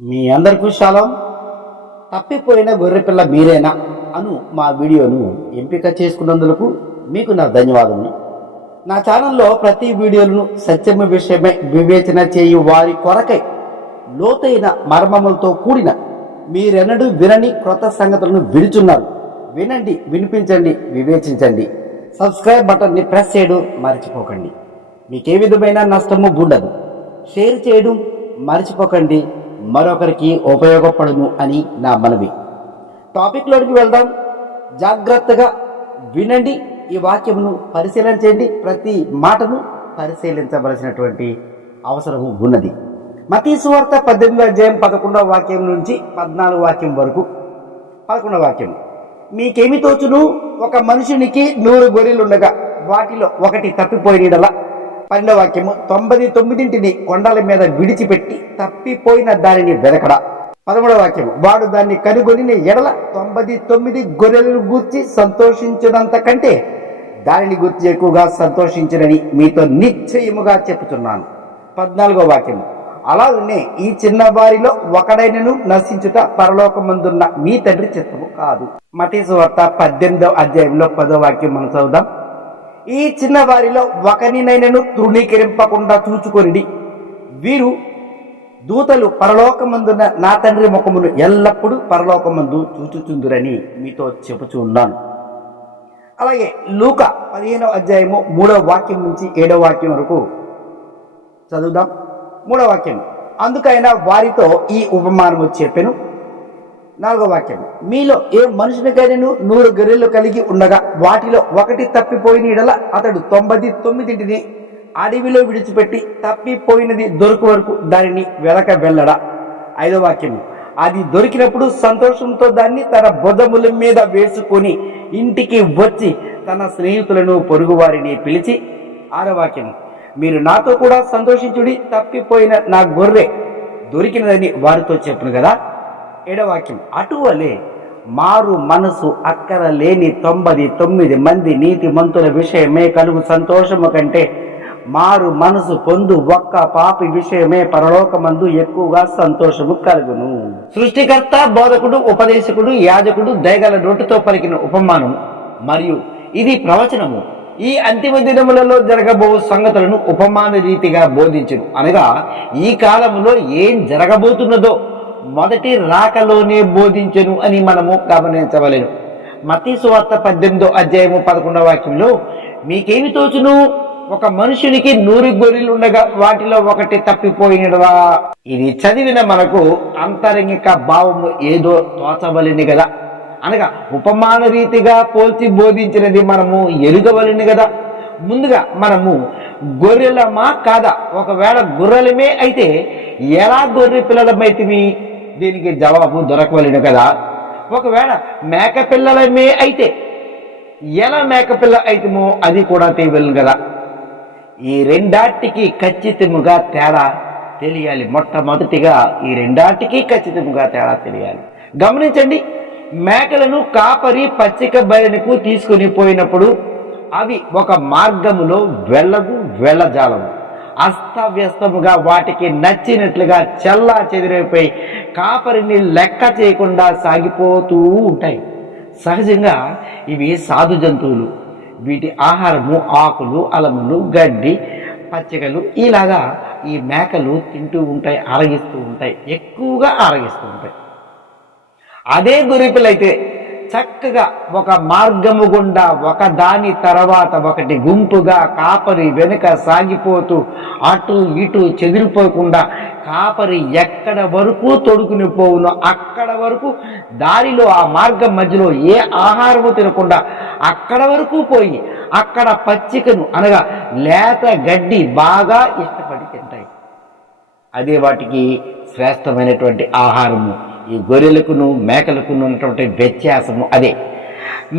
మీ అందరికీ శాలం. తప్పిపోయిన గొర్రెపిల్ల మీరేనా అను మా వీడియోను ఎంపిక చేసుకున్నందుకు మీకు నా ధన్యవాదములు. నా ఛానల్లో ప్రతి వీడియోలను సత్యమ విషయమై వివేచన చేయు వారి కొరకై లోతైన మర్మములతో కూడిన మీరెన్నడూ వినని క్రొత్త సంగతులను విడుచున్నారు. వినండి, వినిపించండి, వివేచించండి. సబ్స్క్రైబ్ బటన్ని ప్రెస్ చేయడం మర్చిపోకండి. మీకే విధమైన నష్టము ఉండదు. షేర్ చేయడం మర్చిపోకండి, మరొకరికి ఉపయోగపడును అని నా మనవి. టాపిక్లోకి వెళ్దాం. జాగ్రత్తగా వినండి, ఈ వాక్యమును పరిశీలన చేయండి. ప్రతి మాటను పరిశీలించవలసినటువంటి అవసరము ఉన్నది. మత్తయి సువార్త 18వ అధ్యాయం 11వ వాక్యం నుంచి 14వ వాక్యం వరకు. 11వ వాక్యం, మీకేమి తోచును? ఒక మనుషునికి 100 గొర్రెలుండగా వాటిలో ఒకటి తప్పిపోయినలా. 12వ వాక్యము, 99 కొండల మీద విడిచిపెట్టి తప్పిపోయిన దానిని వెదకడా. 13వ వాక్యము, వాడు దాన్ని కనుగొని ఎడల 99 గొర్రెలను గూర్చి సంతోషించినంత కంటే దానిని గూర్చి ఎక్కువగా సంతోషించనని మీతో నిశ్చయముగా చెప్పుచున్నాను. 14వ వాక్యము, అలాగనే ఈ చిన్న వారిలో ఒకడైనను నశించుట పరలోకమందున్న మీ తండ్రి చిత్తము కాదు. మత్తయి సువార్త 18వ అధ్యాయంలో 10వ వాక్యం మనం చదువుదాం. ఈ చిన్న వారిలో ఒకనినైనను తృణీకరింపకుండా చూచుకొనిడి. వీరు దూతలు పరలోకమందున్న నా తండ్రి ముఖమును ఎల్లప్పుడూ పరలోకమందు చూచుచుందురని మీతో చెప్పుచున్నాను. అలాగే లూకా 15వ అధ్యాయము 3వ వాక్యం నుంచి 7వ వాక్యం వరకు చదువుదాం. 3వ వాక్యం, అందుకైనా వారితో ఈ ఉపమానము చెప్పెను. 4వ వాక్యం, మీలో ఏ మనుషునికైనను 100 గొర్రెలు కలిగి ఉండగా వాటిలో ఒకటి తప్పిపోయిన ఎడల అతడు 99 అడవిలో విడిచిపెట్టి తప్పిపోయినది దొరకు వరకు దానిని వెలక వెళ్ళడా. 5వ వాక్యం, అది దొరికినప్పుడు సంతోషంతో దాన్ని తన బుధముల మీద వేసుకొని ఇంటికి వచ్చి తన స్నేహితులను పొరుగు వారిని పిలిచి. 6వ వాక్యం, మీరు నాతో కూడా సంతోషించుడి, తప్పిపోయిన నా గొర్రె దొరికినదని వారితో చెప్పును కదా. 7వ వాక్యం, అటువలే మారు మనసు అక్కర లేని 99 మంది నీతి మంతుల విషయమే కలుగు సంతోషము కంటే మారు మనసు పొందు ఒక్క పాపి విషయమే పరలోకమందు ఎక్కువగా సంతోషము కలుగును. సృష్టికర్త, బోధకుడు, ఉపదేశకుడు, యాజకుడు దయగల నోటితో పలికిన ఉపమానం మరియు ఇది ప్రవచనము ఈ అంతిమ దినములలో జరగబో సంగతులను ఉపమాన రీతిగా బోధించును. అనగా ఈ కాలములో ఏం జరగబోతున్నదో మొదటి రాకలోనే బోధించెను అని మనము గమనించవలెను. మత్తయి సువార్త 18వ అధ్యాయము 11వ వాక్యంలో, మీకేమి తోచును? ఒక మనుషునికి 100 గొర్రెలు ఉండగా వాటిలో ఒకటి తప్పిపోయినవా. ఇది చదివిన మనకు అంతరంగిక భావము ఏదో తోచవలెను కదా. అనగా ఉపమాన రీతిగా పోల్చి బోధించినది మనము ఎరుగవలెను కదా. ముందుగా మనము గొర్రెలమా కాదా? ఒకవేళ గొర్రెలమే అయితే ఎలా గొర్రె పిల్లలమైతివి? దీనికి జవాబు దొరకవలెను కదా. ఒకవేళ మేక పిల్లలమే అయితే ఎలా మేకపిల్ల అయితమో అది కూడా తెలియవలెను కదా. ఈ రెండాటికి ఖచ్చితముగా తేడా తెలియాలి. మొట్టమొదటిగా ఈ రెండాటికి ఖచ్చితముగా తేడా తెలియాలి. గమనించండి, మేకలను కాపరి పచ్చిక బయలుకు తీసుకుని పోయినప్పుడు అవి ఒక మార్గములో వెళ్ళజాలవు. అస్తవ్యస్తముగా వాటికి నచ్చినట్లుగా చెల్లా చెదిరైపోయి కాపరిని లెక్క చేయకుండా సాగిపోతూ ఉంటాయి. సహజంగా ఇవి సాధు జంతువులు. వీటి ఆహారము ఆకులు, అలములు, గడ్డి, పచ్చికలు ఇలాగా ఈ మేకలు తింటూ ఉంటాయి, ఆరగిస్తూ ఉంటాయి, ఎక్కువగా ఆరగిస్తూ ఉంటాయి. అదే గొర్రెపిల్లైతే చక్కగా ఒక మార్గము గుండా ఒక దాని తర్వాత ఒకటి గుంపుగా కాపరి వెనుక సాగిపోతూ అటు ఇటు చెదిరిపోకుండా కాపరి ఎక్కడ వరకు తొడుకుని పోవునో అక్కడ వరకు దారిలో ఆ మార్గం మధ్యలో ఏ ఆహారము తినకుండా అక్కడ వరకు పోయి అక్కడ పచ్చికను అనగా లేత గడ్డి బాగా ఇష్టపడి తింటాయి. అదే వాటికి శ్రేష్టమైనటువంటి ఆహారము. ఈ గొర్రెలకును మేకలకును ఉన్నటువంటి వ్యత్యాసము అదే.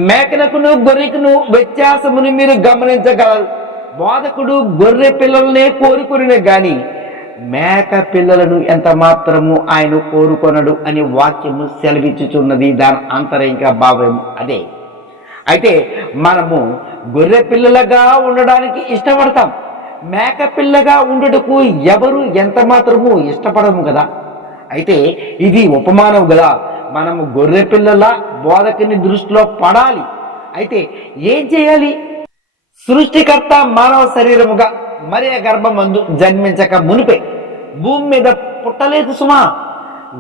మేకలకును గొర్రెకును వ్యత్యాసముని మీరు గమనించగలరు. బోధకుడు గొర్రె పిల్లలనే కోరుకునే గాని మేక పిల్లలను ఎంత మాత్రము ఆయన కోరుకొనడు అని వాక్యము సెలవిచ్చుచున్నది. దాని అంతరంగిక భావం అదే. అయితే మనము గొర్రె పిల్లలుగా ఉండడానికి ఇష్టపడతాం. మేక పిల్లగా ఉండుటకు ఎవరు ఎంత మాత్రము ఇష్టపడము కదా. అయితే ఇది ఉపమానం గల మనము గొర్రె పిల్లల బోధకుని దృష్టిలో పడాలి. అయితే ఏం చేయాలి? సృష్టికర్త మానవ శరీరముగా మరియ గర్భమందు జన్మించక మునిపే భూమి మీద పుట్టలేదు సుమా.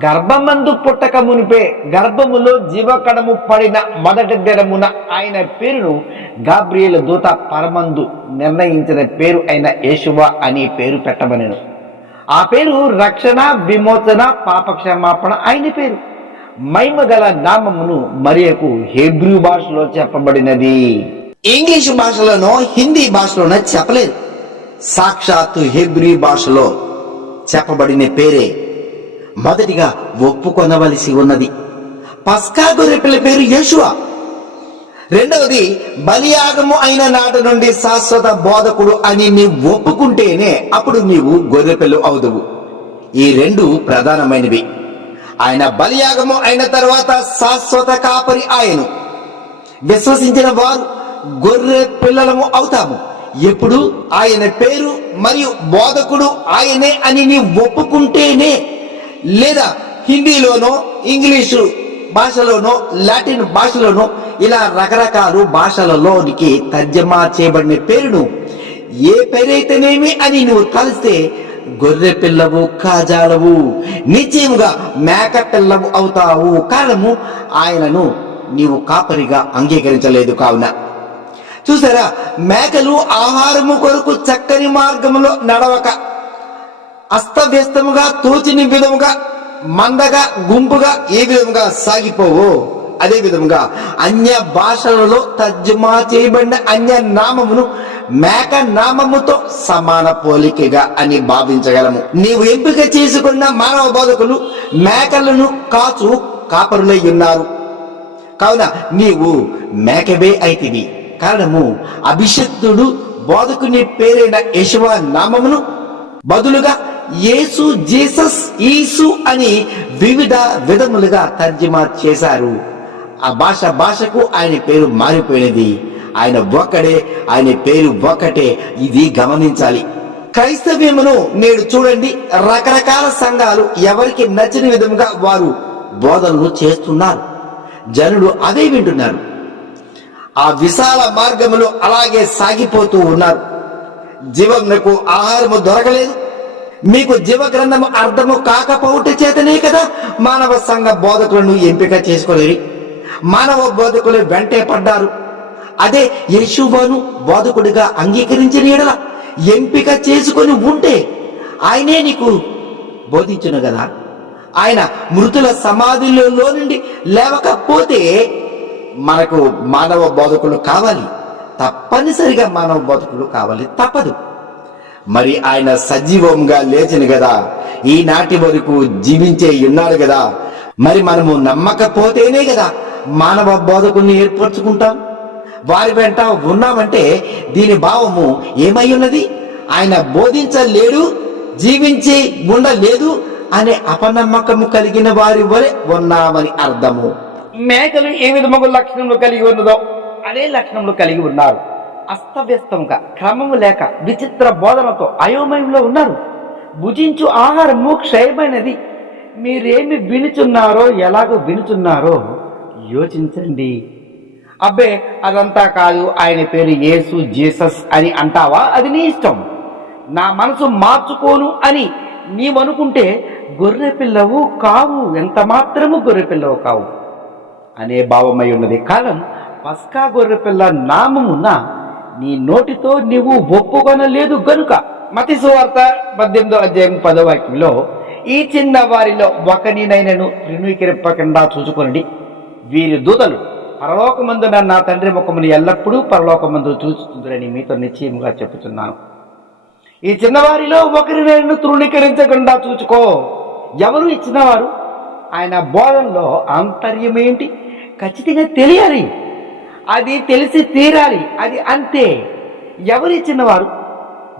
గర్భమందు పుట్టక మునిపే గర్భములో జీవకణము పడిన మొదటి దినమున ఆయన పేరును గాబ్రియేలు దూత పరమందు నిర్ణయించిన పేరు అయిన యేషువ అని పేరు పెట్టబడెను. ఆ పేరు రక్షణ, విమోచన, పాపక్షమాపణ అయిన పేరు. మహిమ గల నామమును మరియకు హెబ్రీ భాషలో చెప్పబడినది. ఇంగ్లీషు భాషలోనో హిందీ భాషలోనో చెప్పలేదు. సాక్షాత్తు హెబ్రీ భాషలో చెప్పబడిన పేరే మొదటిగా ఒప్పుకొనవలసి ఉన్నది. పస్కా గొర్రెపిల్ల పేరు యేషువా. రెండవది, బలియాగము అయిన నాటి నుండి శాశ్వత బోధకుడు అని నీవు ఒప్పుకుంటేనే అప్పుడు నీవు గొర్రెపిల్ల అవుదువు. ఈ రెండు ప్రధానమైనవి. ఆయన బలియాగము అయిన తర్వాత శాశ్వత కాపరి ఆయను. విశ్వసించిన వారు గొర్రె పిల్లలము అవుతాము. ఎప్పుడు ఆయన పేరు మరియు బోధకుడు ఆయనే అని నీవు ఒప్పుకుంటేనే, లేదా హిందీలోనో ఇంగ్లీషు భాషలోనో లాటిన్ భాషలోనో ఇలా రకరకాల భాషలలోనికి తర్జమా చేయబడిన పేరును ఏ పేరైతేనేమి అని నువ్వు కలిస్తే గొర్రె పిల్లవు కాజాలవు, నిశ్చయముగా మేక పిల్లవు అవుతావు. కారణము ఆయనను నీవు కాపరిగా అంగీకరించలేదు కావున. చూసారా, మేకలు ఆహారము కొరకు చక్కని మార్గంలో నడవక అస్తవ్యస్తముగా తోచిని విధముగా మందగా గుంపుగా ఏ విధముగా సాగిపోవో అదే విధముగా అన్య భాషలలో తర్జమా చేయబడిన అన్య నామమును మేక నామముతో సమాన పోలికగా అని భావించగలము. నీవు ఎంపిక చేసుకున్న మానవ బోధకులు మేకలను కాచు కాపరులై ఉన్నారు. కావున నీవు మేకవే అయితివి. కారణము అభిషక్తుడు బోధకుని పేరైన యేషువ నామమును బదులుగా యేసు, జీసస్, ఈసు అని వివిధ విధములుగా తర్జమా చేశారు. ఆ భాషకు ఆయన పేరు మారిపోయినది. ఆయన ఒక్కడే, ఆయన పేరు ఒక్కటే. ఇది గమనించాలి. క్రైస్తవ్యమును నేడు చూడండి, రకరకాల సంఘాలు ఎవరికి నచ్చిన విధముగా వారు బోధనలు చేస్తున్నారు. జనులు అవే వింటున్నారు. ఆ విశాల మార్గములు అలాగే సాగిపోతూ ఉన్నారు. జీవమునకు ఆహారము దొరకలేదు. మీకు జీవ గ్రంథము అర్థము కాకపోవుట చేతనే కదా మానవ సంఘ బోధకులను ఎంపిక చేసుకోలేరు. మానవ బోధకులు వెంటే పడ్డారు. అదే యేషువను బోధకుడిగా అంగీకరించిన ఎడల ఎంపిక చేసుకొని ఉంటే ఆయనే నీకు బోధించును కదా. ఆయన మృతుల సమాధిలో నుండి లేవకపోతే మనకు మానవ బోధకులు కావాలి, తప్పనిసరిగా మానవ బోధకులు కావాలి, తప్పదు. మరి ఆయన సజీవంగా లేచిన కదా, ఈనాటి వరకు జీవించే ఉన్నాడు కదా. మరి మనము నమ్మకపోతేనే కదా మానవ బోధకుల్ని ఏర్పరచుకుంటాం. వారి వెంట ఉన్నామంటే దీని భావము ఏమై ఉన్నది? ఆయన బోధించలేడు, జీవించి ఉండలేదు అనే అపనమ్మకము కలిగిన వారి వలె ఉన్నామని అర్థము. మేకలు ఏ విధముగా లక్షణములు కలిగి ఉన్నదో అదే లక్షణములు కలిగి ఉన్నారు. అస్తవ్యస్తంగా, క్రమము లేక, విచిత్ర బోధనతో అయోమయంలో ఉన్నారు. భుజించు ఆహారము క్షయమైనది. మీరేమి వినుచున్నారో, ఎలాగో వినుచున్నారో యోచించండి. అబ్బే అదంతా కాదు, ఆయన పేరు యేసు, జీసస్ అని అంటావా? అది నీ ఇష్టం. నా మనసు మార్చుకోను అని నీవనుకుంటే గొర్రె పిల్లవు కావు, ఎంత మాత్రము గొర్రె పిల్లవు కావు అనే భావమై ఉన్నది. కారణం పస్కా గొర్రె పిల్ల నామమున నీ నోటితో నీవు ఒప్పుకొనలేదు గనుక. మత్తయి సువార్త 18వ అధ్యాయం 10వ వాక్యంలో, ఈ చిన్న వారిలో ఒకనినైనను తృణీకరింపకుండా చూసుకొనండి, వీరి దూతలు పరలోకమందున నా తండ్రి ముఖమును ఎల్లప్పుడూ పరలోకమందు చూచుతుందని మీతో నిశ్చయముగా చెప్పుతున్నాను. ఈ చిన్నవారిలో ఒకరినైనా తృణీకరించకుండా చూచుకో. ఎవరు ఈ చిన్నవారు? ఆయన బోధనలో ఆంతర్యం ఏంటి ఖచ్చితంగా తెలియాలి. అది తెలిసి తీరాలి. అది అంతే. ఎవరి చిన్నవారు?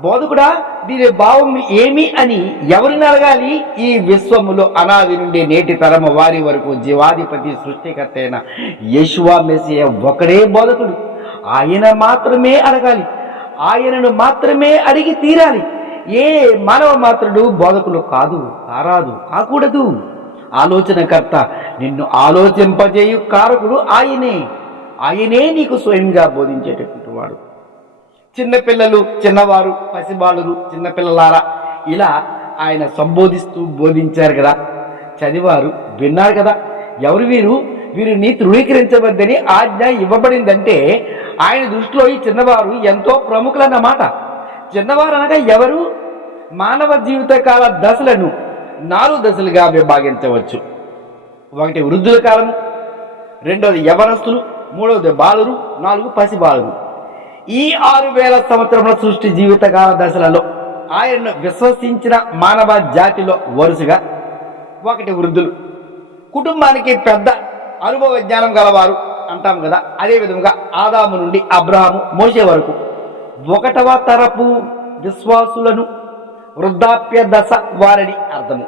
బోధకుడా, దీని భావం ఏమి అని ఎవరిని అడగాలి? ఈ విశ్వములో అనాది నుండి నేటి తరము వారి వరకు జీవాధిపతి సృష్టికర్త అయిన యేషువ మెస్సియా ఒకడే బోధకుడు. ఆయన మాత్రమే అడగాలి. ఆయనను మాత్రమే అడిగి తీరాలి. ఏ మానవ మాత్రుడు బోధకులు కారాదు కాకూడదు. ఆలోచనకర్త, నిన్ను ఆలోచింపజేయు కారకుడు ఆయనే నీకు స్వయంగా బోధించేటటువంటి వాడు. చిన్నపిల్లలు, చిన్నవారు, పసిబాలురు, చిన్నపిల్లలారా ఇలా ఆయన సంబోధిస్తూ బోధించారు కదా. చదివారు, విన్నారు కదా. ఎవరు వీరిని తృణీకరించవద్దని ఆజ్ఞ ఇవ్వబడిందంటే ఆయన దృష్టిలో ఈ చిన్నవారు ఎంతో ప్రముఖులన్నమాట. చిన్నవారు అనగా ఎవరు? మానవ జీవితకాల దశలను 4 దశలుగా విభాగించవచ్చు. 1 వృద్ధుల కాలము, 2వది యవనస్తులు, 3వది బాలురు, 4 పసిబాలురు. ఈ 6000 సంవత్సరముల సృష్టి జీవితకాల దశలలో ఆయనను విశ్వసించిన మానవ జాతిలో వరుసగా 1 వృద్ధులు, కుటుంబానికి పెద్ద అనుభవ జ్ఞానం గలవారు అంటాం కదా. అదే విధంగా ఆదాము నుండి అబ్రహాము, మోషే వరకు 1వ తరపు విశ్వాసులను వృద్ధాప్య దశ వారని అర్థము.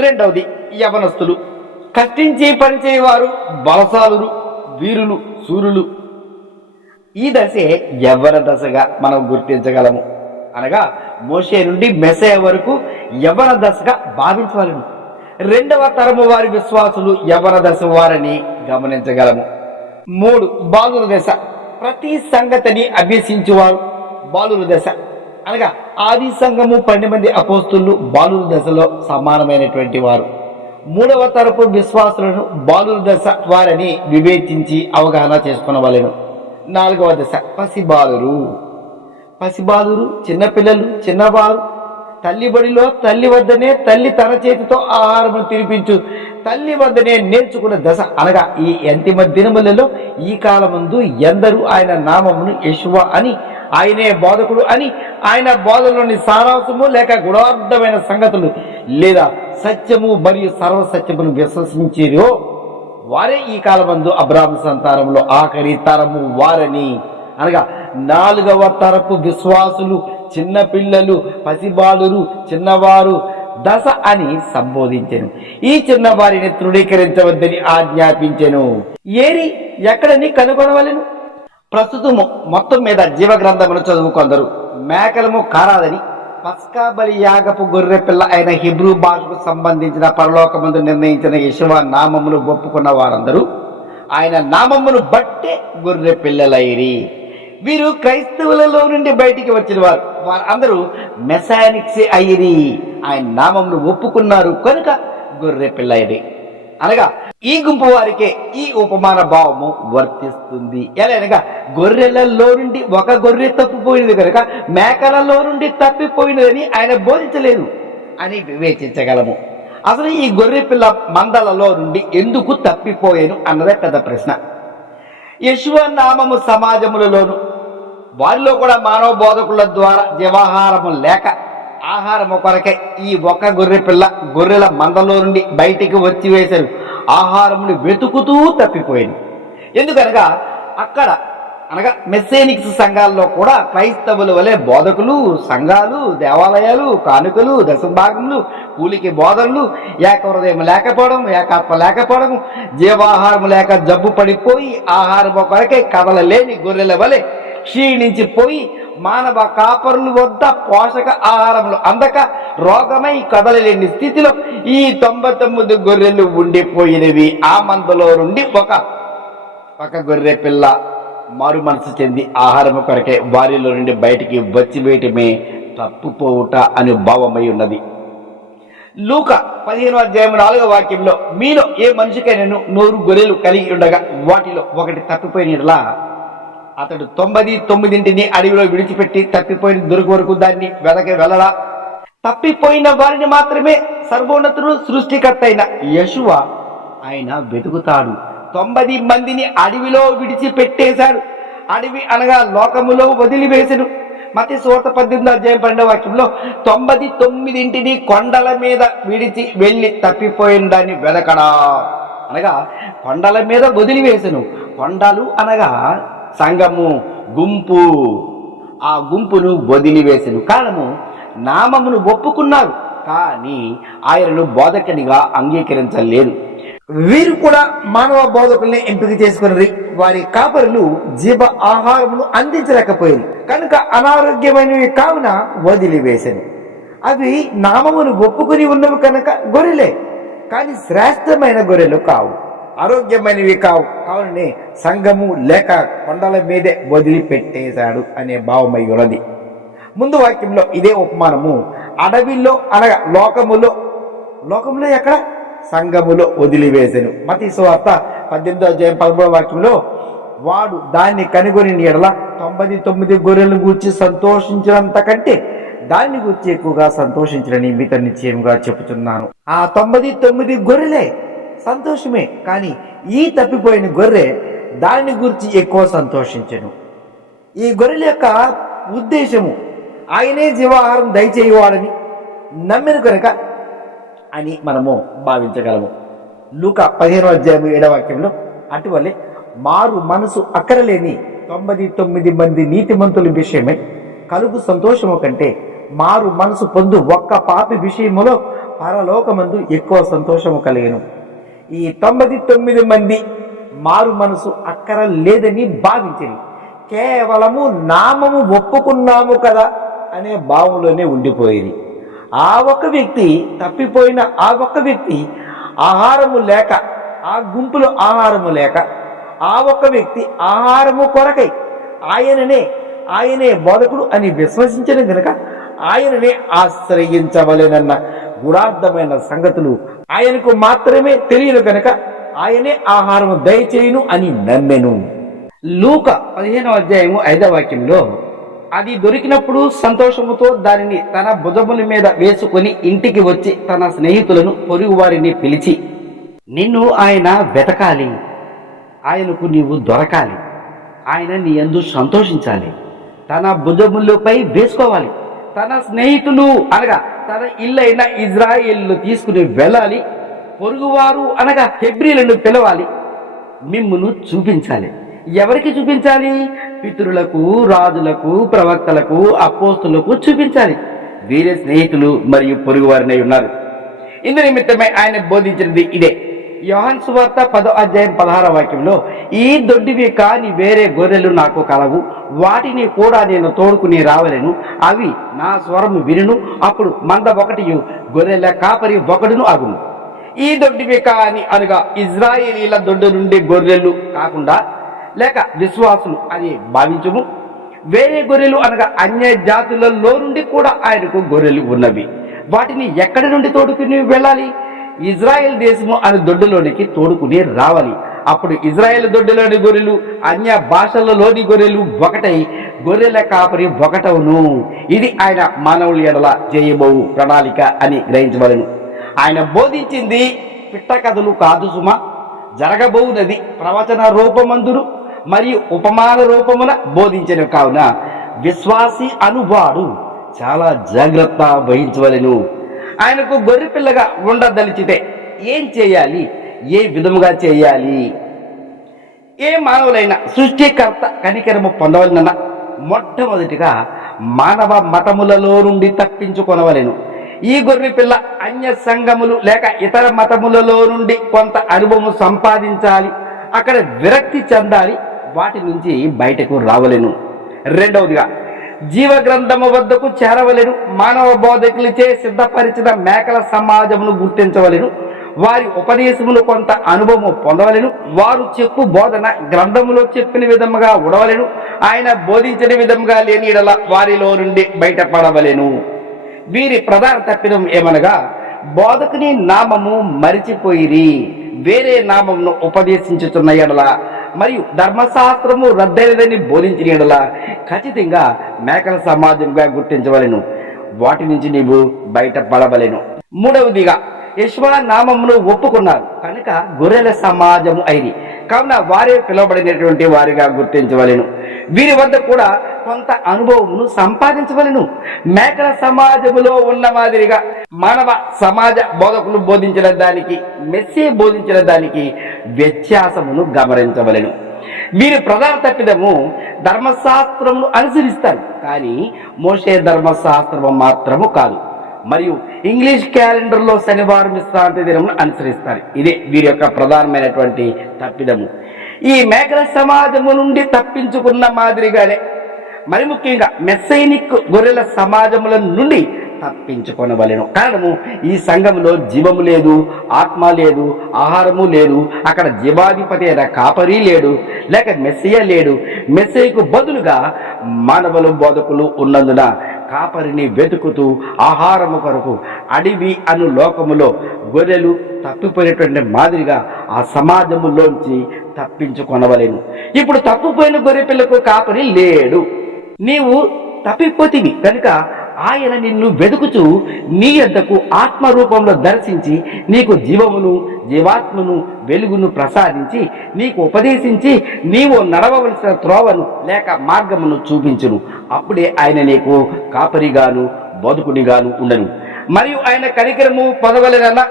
2వది యవనస్తులు, కష్టించి పనిచేయవారు, బలశాలురు, వీరులు, శూరులు. ఈ దశే యవ్వన దశగా మనం గుర్తించగలము. అనగా మోషే నుండి మెస్సయ వరకు యవ్వన దశగా భావించవలను. 2వ తరము వారి విశ్వాసులు యవ్వన దశ వారని గమనించగలము. 3 బాలుర దశ, ప్రతి సంగతిని అభ్యసించేవారు బాలుర దశ. అనగా ఆది సంఘము 12 మంది అపోస్తులు బాలుర దశలో సమానమైనటువంటి వారు. 3వ తరపు విశ్వాసులను బాలుర దశ వారని వివేచించి అవగాహన చేసుకునవలెను. 4వ దశ పసిబాలురు, చిన్నపిల్లలు, చిన్నవారు. తల్లి బడిలో తల్లి వద్దనే, తల్లి తన చేతితో ఆహారము తినిపించు తల్లి వద్దనే నేర్చుకున్న దశ. అనగా ఈ అంతిమ దినములలో ఈ కాలమందు ఎందరూ ఆయన నామమును యెషువా అని, ఆయనే బోధకుడు అని, ఆయన బోధనలోని సారాంశము లేక గుణార్థమైన సంగతులు లేదా సత్యము మరియు సర్వసత్యమును విశ్వసించిరో వారే ఈ కాలమందు అబ్రాహాము సంతానంలో ఆఖరి తరము వారని. అనగా 4వ తరపు విశ్వాసులు చిన్నపిల్లలు, పసిబాలురు, చిన్నవారు దశ అని సంబోధించెను. ఈ చిన్నవారిని తృణీకరించవద్దని ఆజ్ఞాపించెను. ఎక్కడని కనుగొనవలెను? ప్రస్తుతము మొత్తం మీద జీవగ్రంథమును చదువు కొందరు మేకలము కారాదని, పస్కా బలి యాగపు గొర్రె పిల్ల అయిన హిబ్రూ భాషకు సంబంధించిన పరలోకమందు నిర్ణయించిన యెషువా నామమును ఒప్పుకున్న వారందరూ ఆయన నామమును బట్టే గొర్రె పిల్లలైరి. వీరు క్రైస్తవులలో నుండి బయటికి వచ్చిన వారందరూ మెసానిక్సే అయ్యిరి. ఆయన నామమును ఒప్పుకున్నారు కనుక గొర్రె పిల్లైరి. అనగా ఈ గుంపు వారికే ఈ ఉపమాన భావము వర్తిస్తుంది. ఎలా అనగా గొర్రెలలో నుండి ఒక గొర్రె తప్పిపోయినది కనుక మేకలలో నుండి తప్పిపోయినదని ఆయన బోధించలేదు అని వివేచించగలము. అసలు ఈ గొర్రె పిల్ల మందలలో నుండి ఎందుకు తప్పిపోయాను అన్నదే పెద్ద ప్రశ్న. యెషువా నామము సమాజములలోను వారిలో కూడా మానవ బోధకుల ద్వారా జీవాహారము లేక ఆహారము కొరకై ఈ ఒక్క గొర్రె పిల్ల గొర్రెల మందలో నుండి బయటికి వచ్చి వేశారు. ఆహారమును వెతుకుతూ తప్పిపోయింది. ఎందుకనగా అక్కడ అనగా మెస్సేనిక్స్ సంఘాల్లో కూడా క్రైస్తవుల వలె బోధకులు, సంఘాలు, దేవాలయాలు, కానుకలు, దశభాగములు, కూలికి బోధనలు, ఏకహృదయం లేకపోవడం, ఏకాత్మ లేకపోవడం, జీవాహారము లేక జబ్బు పడిపోయి ఆహారము కొరకై కదలలేని గొర్రెల వలె క్షీణించిపోయి మానవ కాపరుల వద్ద పోషక ఆహారములు అందక రోగమై కదలలేని స్థితిలో ఈ 99 గొర్రెలు ఉండిపోయినవి. ఆ మందలో నుండి ఒక గొర్రె పిల్ల మారు మనసు చెంది ఆహారము కొరకే వారిలో నుండి బయటికి వచ్చి వేయటమే తప్పుపోవుట అని భావమై ఉన్నది. లూకా 15వ అధ్యాయం 4వ వాక్యంలో మీలో ఏ మనిషికైనా 100 గొర్రెలు కలిగి ఉండగా వాటిలో ఒకటి తప్పిపోయినలా అతడు 99 అడవిలో విడిచిపెట్టి తప్పిపోయిన దొరికి వరకు దాన్ని వెళ్ళడా? తప్పిపోయిన వారిని మాత్రమే సర్వోన్నతుడు సృష్టికర్త అయిన యెషువా ఆయన వెతుకుతాడు. 90 మందిని అడవిలో విడిచిపెట్టేశాడు. అడవి అనగా లోకములో వదిలివేసెను. మత్తయి సువార్త 18వ అధ్యాయం 12వ వాక్యంలో 99 కొండల మీద విడిచి వెళ్ళి తప్పిపోయిన దాన్ని వెదకడా అనగా కొండల మీద వదిలివేసెను. కొండలు అనగా సంఘము, గుంపు. ఆ గుంపును వదిలివేసెను. కారణము నామమును ఒప్పుకున్నారు కానీ ఆయనను బోధకునిగా అంగీకరించలేదు. వీరు కూడా మానవ బోధకుల్ని ఎంపిక చేసుకుని వారి కాపరులు జీవ ఆహారమును అందించలేకపోయింది కనుక అనారోగ్యమైనవి కావున వదిలివేశాను. అవి నామమును ఒప్పుకుని ఉన్నవి కనుక గొర్రెలే, కానీ శ్రేష్టమైన గొర్రెలు కావు, ఆరోగ్యమైనవి కావు. కావుననే సంఘము లేక కొండల మీదే వదిలిపెట్టేశాడు అనే భావమై ఉన్నది. ముందు వాక్యంలో ఇదే ఉపమానము అడవిలో అనగా లోకములో ఎక్కడ సంఘములో వదిలివేసెను. మత్తయి సువార్త 18 వాక్యంలో వాడు దాన్ని కనుగొని ఎడల 99 గొర్రెలను గూర్చి సంతోషించినంత కంటే దాన్ని గురించి ఎక్కువగా సంతోషించడని మీకు నిశ్చయముగా చెబుతున్నాను. ఆ 99 గొర్రెలే సంతోషమే, కానీ ఈ తప్పిపోయిన గొర్రె దాన్ని గురించి ఎక్కువ సంతోషించను. ఈ గొర్రెల యొక్క ఉద్దేశము ఆయనే జీవాహారం దయచేయవాడని నమ్మిన కనుక అని మనము భావించగలము. లూకా 15:7 వాక్యంలో అటువలే మారు మనసు అక్కరలేని 99 మంది నీతిమంతుల విషయమై కలుగు సంతోషము కంటే మారు మనసు పొందు ఒక్క పాపి విషయములో పరలోకమందు ఎక్కువ సంతోషము కలిగెను. ఈ 99 మంది మారు మనసు అక్కర లేదని భావించింది, కేవలము నామము ఒప్పుకున్నాము కదా అనే భావంలోనే ఉండిపోయేది. ఆ ఒక్క వ్యక్తి తప్పిపోయిన ఆ ఒక్క వ్యక్తి ఆహారము లేక, ఆ గుంపులో ఆహారము లేక, ఆ ఒక్క వ్యక్తి ఆహారము కొరకై ఆయనే బోధకుడు అని విశ్వసించిన గనుక ఆయననే ఆశ్రయించవలెనన్న గుడార్థమైన సంగతులు ఆయనకు మాత్రమే తెలియదు కనుక ఆయనే ఆహారము దయచేయును అని నమ్మెను. లూకా 15:5 వాక్యంలో అది దొరికినప్పుడు సంతోషముతో దానిని తన భుజముల మీద వేసుకొని ఇంటికి వచ్చి తన స్నేహితులను పొరుగు వారిని పిలిచి, నిన్ను ఆయన వెతకాలి, ఆయనకు నీవు దొరకాలి, ఆయన నీ యందు సంతోషించాలి, తన భుజములపై వేసుకోవాలి, తన స్నేహితులు అనగా తన ఇల్లైన ఇజ్రాయేలు తీసుకుని వెళ్ళాలి, పొరుగువారు అనగా హెబ్రీలను పిలవాలి, మిమ్మును చూపించాలి. ఎవరికి చూపించాలి? పితరులకు, రాజులకు, ప్రవక్తలకు, అపోస్తులకు చూపించాలి. వీరే స్నేహితులు మరియు పొరుగువారినై ఉన్నారు. ఇందు నిమిత్తమై ఆయన బోధించినది ఇదే. యోహాను సువార్త 10:16 వాక్యంలో, ఈ దొడ్డివి కాని వేరే గొర్రెలు నాకు కలవు, వాటిని కూడా నేను తోడుకుని రావలేను, అవి నా స్వరము వినును, అప్పుడు మంద ఒకటియు గొర్రెల కాపరి ఒకడును అగును. ఈ దొడ్డివి కాని అనగా ఇజ్రాయేలీల దొడ్డు నుండి గొర్రెలు కాకుండా లేక విశ్వాసులు అని భావించుము. వేరే గొర్రెలు అనగా అన్య జాతులలో నుండి కూడా ఆయనకు గొర్రెలు ఉన్నవి. వాటిని ఎక్కడి నుండి తోడుకుని వెళ్ళాలి? ఇజ్రాయెల్ దేశము అనే దొడ్డులోనికి తోడుకుని రావాలి. అప్పుడు ఇజ్రాయెల్ దొడ్డులోని గొర్రెలు అన్య భాషలలోని గొర్రెలు ఒకటై గొర్రెల కాపరి ఒకటవును. ఇది ఆయన మానవుల ఎడల చేయబోవు ప్రణాళిక అని గ్రహించవలను. ఆయన బోధించింది పిట్ట కథలు కాదు సుమా, జరగబోవునది ప్రవచన రూపమందురు మరియు ఉపమాన రూపమున బోధించిన కావున విశ్వాసి అనువాడు చాలా జాగ్రత్త వహించవలెను. ఆయనకు గొర్రె పిల్లగా ఉండదలిచితే ఏం చేయాలి? ఏ విధముగా చేయాలి? ఏ మానవులైన సృష్టికర్త కనికరము పొందవలన మొట్టమొదటిగా మానవ మతములలో నుండి తప్పించుకొనవలెను. ఈ గొర్రె పిల్ల అన్య సంఘములు లేక ఇతర మతములలో నుండి కొంత అనుభవం సంపాదించాలి, అక్కడ విరక్తి చెందాలి, వాటి నుంచి బయటకు రావలెను. రెండవదిగా జీవ గ్రంథము వద్దకు చేరవలెను. మానవ బోధకులచే సిద్ధపరిచిన మేకల సమాజమును గుర్తించవలెను. వారి ఉపదేశములు కొంత అనుభవం పొందవలెను. వారు చెప్పు బోధన గ్రంథములో చెప్పిన విధముగా ఉడవలెను. ఆయన బోధించిన విధముగా లేని యెడల వారిలో నుండి బయటపడవలెను. వీరి ప్రధాన తప్పిదం ఏమనగా బోధకుని నామము మరిచిపోయిరి, వేరే నామమును ఉపదేశించుతున్న యెడల మరియు ధర్మశాస్త్రము రద్దయినదని బోధించిన యెడల ఖచ్చితంగా మేకల సమాజంగా గుర్తించవలెను. వాటి నుంచి నీవు బయటపడవలెను. మూడవదిగా యెహోవా నామమును ఒప్పుకున్నారు కనుక గొర్రెల సమాజము అయిరి, కావున వారే పిలువబడినటువంటి వారిగా గుర్తించవలెను. వీరి వద్ద కూడా కొంత అనుభవమును సంపాదించవలెను. మేకల సమాజములో ఉన్న మాదిరిగా మానవ సమాజ బోధకులు బోధించిన దానికి, మెస్సీ బోధించిన దానికి వ్యత్యాసమును గమనించవలెను. వీరి ప్రధాన తప్పిదము ధర్మశాస్త్రమును అనుసరిస్తారు, కానీ మోషే ధర్మశాస్త్రము మాత్రము కాదు. మరియు ఇంగ్లీష్ క్యాలెండర్లో శనివారం విశ్రాంతి దినం అనుసరిస్తారు. ఇదే వీరి యొక్క ప్రధానమైనటువంటి తప్పిదము. ఈ మేకల సమాజము నుండి తప్పించుకున్న మాదిరిగానే మరి ముఖ్యంగా మెస్సైనిక్ గొర్రెల సమాజముల నుండి తప్పించుకొనవలెను. కారణము, ఈ సంఘంలో జీవము లేదు, ఆత్మ లేదు, ఆహారము లేదు. అక్కడ జీవాధిపతి అయిన కాపరి లేడు, లేక మెస్సియ లేడు. మెస్సియకు బదులుగా మానవులు బోధకులు ఉన్నందున కాపరిని వెతుకుతూ ఆహారము కొరకు అడవి అను లోకములో గొర్రెలు తప్పిపోయినటువంటి మాదిరిగా ఆ సమాజములోంచి తప్పించుకొనవలెను. ఇప్పుడు తప్పిపోయిన గొర్రె పిల్లకు కాపరి లేడు. నీవు తప్పిపోతివి కనుక ఆయన నిన్ను వెతుకుచూ నీ యొద్దకు ఆత్మరూపంలో దర్శించి నీకు జీవమును, జీవాత్మను, వెలుగును ప్రసాదించి నీకు ఉపదేశించి నీవు నడవవలసిన త్రోవను లేక మార్గమును చూపించును. అప్పుడే ఆయన నీకు కాపరిగాను బోధకునిగాను ఉండను. మరియు ఆయన కనికరము పొందవలెనన్న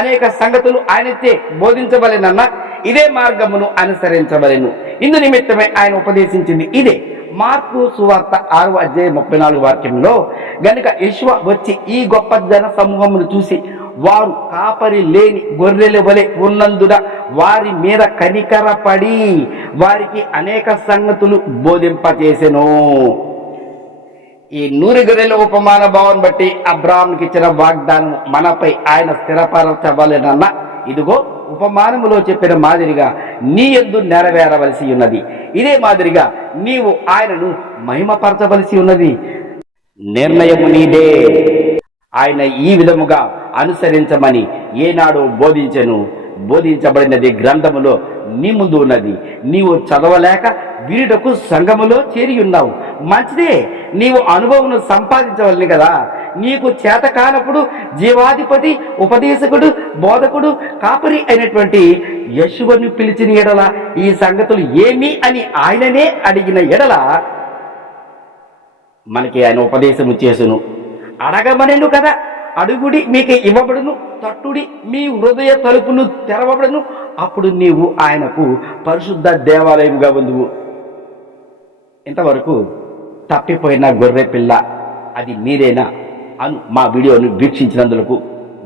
అనేక సంగతులు ఆయనచే బోధించవలెనన్న ఇదే మార్గమును అనుసరించవలెను. ఇందు నిమిత్తమే ఆయన ఉపదేశించింది ఇదే. మార్కు సువార్త 6:34 గనుక యేషువ వచ్చి ఈ గొప్ప జన సమూహమును చూసి వారు కాపరి లేని గొర్రెల వలె ఉన్నందున వారి మీద కనికరపడి వారికి అనేక సంగతులు బోధింపచేసెను. ఈ 100 గొర్రెల ఉపమాన భావం బట్టి అబ్రాహాముకి ఇచ్చిన వాగ్దానం మనపై ఆయన స్థిరపరచవలెనన్న ఇదిగో ఉపమానములో చెప్పిన మాదిరిగా నీ యందు నెరవేరవలసి ఉన్నది. ఇదే మాదిరిగా నీవు ఆయనను మహిమపరచవలసి ఉన్నది. నిర్ణయము నీదే. ఆయన ఈ విధముగా అనుసరించమని ఏనాడో బోధించెను. బోధించబడినది గ్రంథములో నీ ముందు ఉన్నది. నీవు చదవలేక వీరుటకు సంఘములో చేరి ఉన్నావు. మంచిదే, నీవు అనుభవం సంపాదించవలని కదా. నీకు చేత కానప్పుడు జీవాధిపతి, ఉపదేశకుడు, బోధకుడు, కాపరి అయినటువంటి యేషువను పిలిచిన ఎడల ఈ సంగతులు ఏమి అని ఆయననే అడిగిన ఎడల మనకి ఆయన ఉపదేశము చేసును. అడగమనెను కదా, అడుగుడి మీకు ఇవ్వబడును, తట్టుడి మీ హృదయ తలుపులు తెరవబడును. అప్పుడు నీవు ఆయనకు పరిశుద్ధ దేవాలయముగా ఉందువు. ఇంతవరకు తప్పిపోయిన గొర్రె పిల్ల అది మీరేనా అను మా వీడియోను వీక్షించినందుకు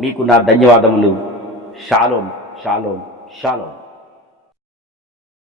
మీకు నా ధన్యవాదములు. Shalom shalom shalom.